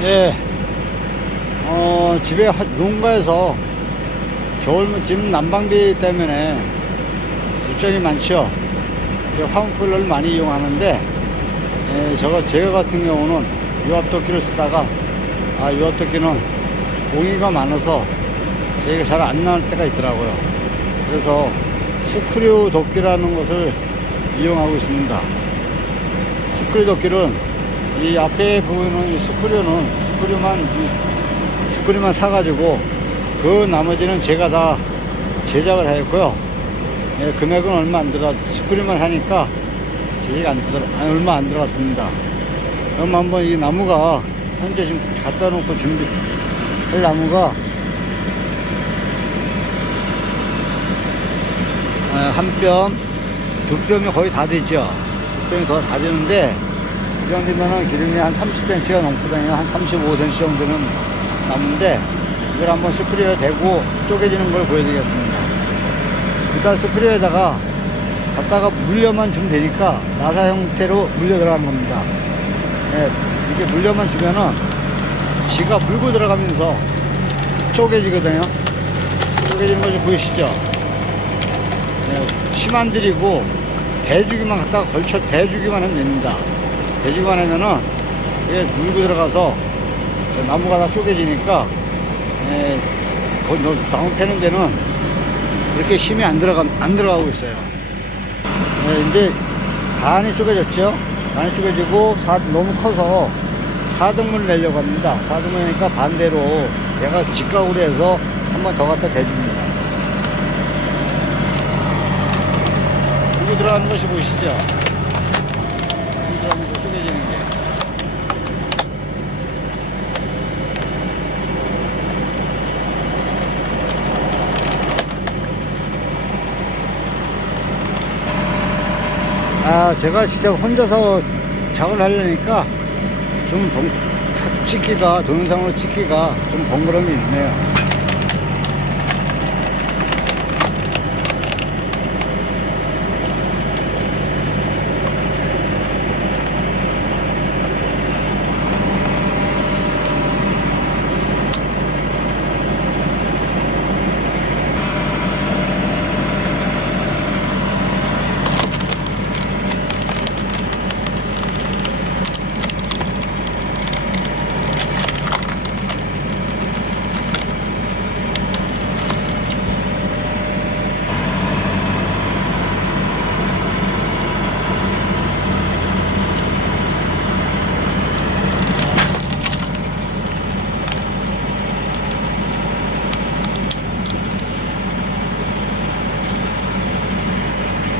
예, 집에 농가에서 겨울면 지금 난방비 때문에 걱정이 많죠. 화목불을 많이 이용하는데, 제가 같은 경우는 유압도끼를 쓰다가, 유압도끼는 공기가 많아서 저희가 잘 안 나올 때가 있더라고요. 그래서 스크류 도끼라는 것을 이용하고 있습니다. 스크류 도끼는 이 앞에 보이는 이 스크류만 사가지고 그 나머지는 제가 다 제작을 했고요. 금액은 얼마 안 들어, 스크류만 사니까 제작 얼마 안 들어갔습니다. 그럼 한번 이 나무가 현재 지금 갖다 놓고 준비할 나무가 한 뼘, 두 뼘이 거의 다 되죠. 두 뼘이 더 다 되는데, 이 정도면은 기름이 한 30cm가 넘거든요. 한 35cm 정도는 나무인데, 이걸 한번 스크류에 대고 쪼개지는 걸 보여드리겠습니다. 일단 스크류에다가 갖다가 물려만 주면 되니까 나사 형태로 물려 들어가는 겁니다. 이렇게 물려만 주면은 지가 물고 들어가면서 쪼개지거든요. 쪼개지는 거 좀 보이시죠? 심 안 들이고 대주기만 갖다가 걸쳐 대주기만 하면 됩니다. 대주기만 하면은 이게 물고 들어가서 나무가 다 쪼개지니까 나무 패는 데는 이렇게 힘이 안 들어가고 있어요. 이제 반이 쪼개졌죠. 반이 쪼개지고 너무 커서 4등분을 내려고 합니다. 4등분 하니까 반대로 얘가 직각으로 해서 한 번 더 갖다 대줍니다. 물고 들어가는 것이 보이시죠? 물고 들어가면서 쪼개지는 게. 제가 진짜 혼자서 작업을 하려니까 좀 찍기가, 동영상으로 찍기가 좀 번거로움이 있네요.